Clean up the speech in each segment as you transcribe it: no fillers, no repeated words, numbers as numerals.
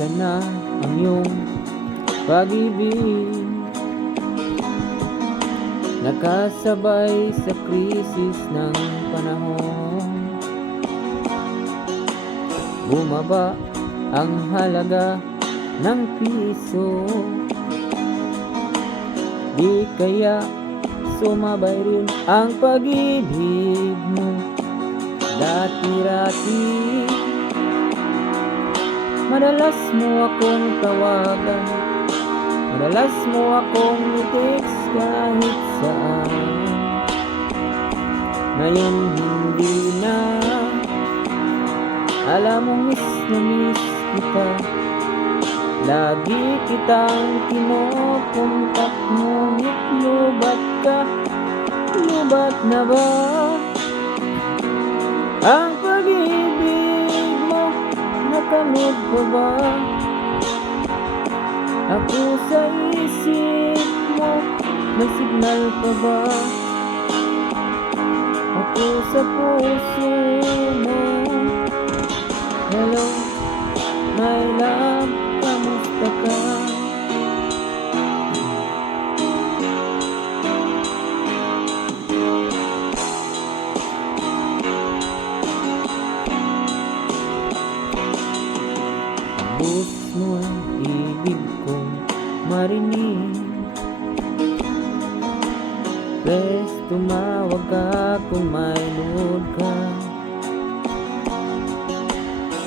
ka na ang iyong pag-ibig, nakasabay sa krisis ng panahon. Bumaba ang halaga ng piso, di kaya sumabay rin ang pag-ibig mo. Dati-rati madalas mo akong tawagan, madalas mo akong i-text kahit saan. Ngayon hindi na, alam mo miss na miss kita. Lagi kitang kinukontak, ngunit lubat ka. Lubat na ba ang pag-ibig mo? Nakamit pa ba ako sa isip mo? May signal pa ba ako sa puso mo? Hello, my love, kamusta ka? Bus mo'y ibig kong marinig, please tumawag ka kung may load ka.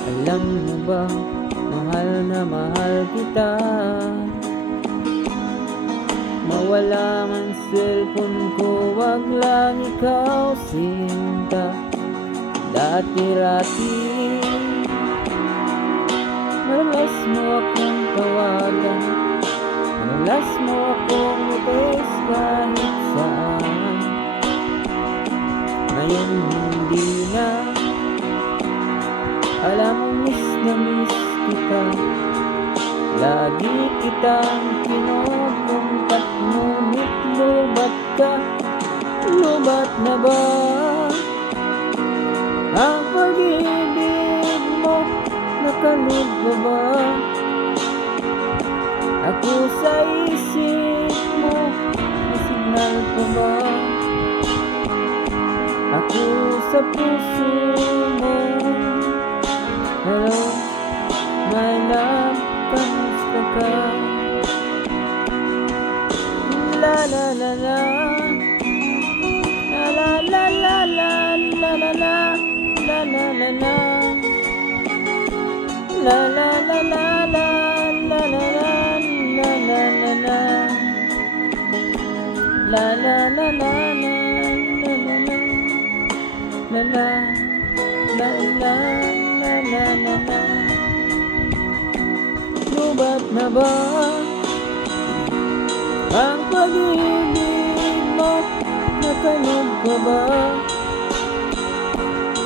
Alam mo ba, mahal na mahal kita. Mawala man cellphone ko, wag lang ikaw sinta. Dati-rati madalas mo akong tawagan, madalas mo akong i-text kahit saan. Ngayon hindi na, alam mo miss na miss kita. Lagi kitang kinukontak, ngunit lubat ka. Lubat na ba ang pag-ibig mo? Nakalog ka ba ako sa isip mo? May signal pa ba ako sa puso mo? Hello, my love, kamusta ka? La la la la, la la la la la, la la la, la la la la, la la la la la, la la la, la la la la, la la la la la, la la la, la la la la la la. Lubat na ba ang pag-ibig mo? Nakalog ka ba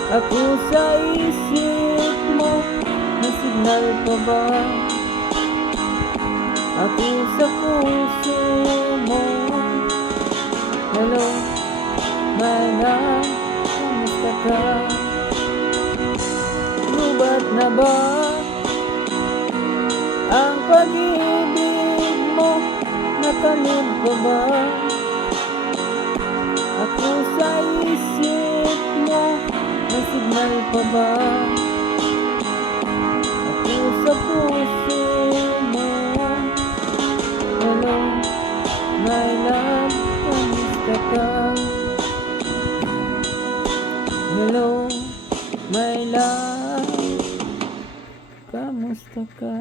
ako sa isip mo? May signal pa ba ako sa puso mo? Hello, my love, kamusta ka? Lubat na ba ang pag-ibig mo? Nakalog ka ba ako sa isip mo? May signal pa ba ako sa puso mo? Hello, my love, kamusta ka? Hello, my love, kamusta ka?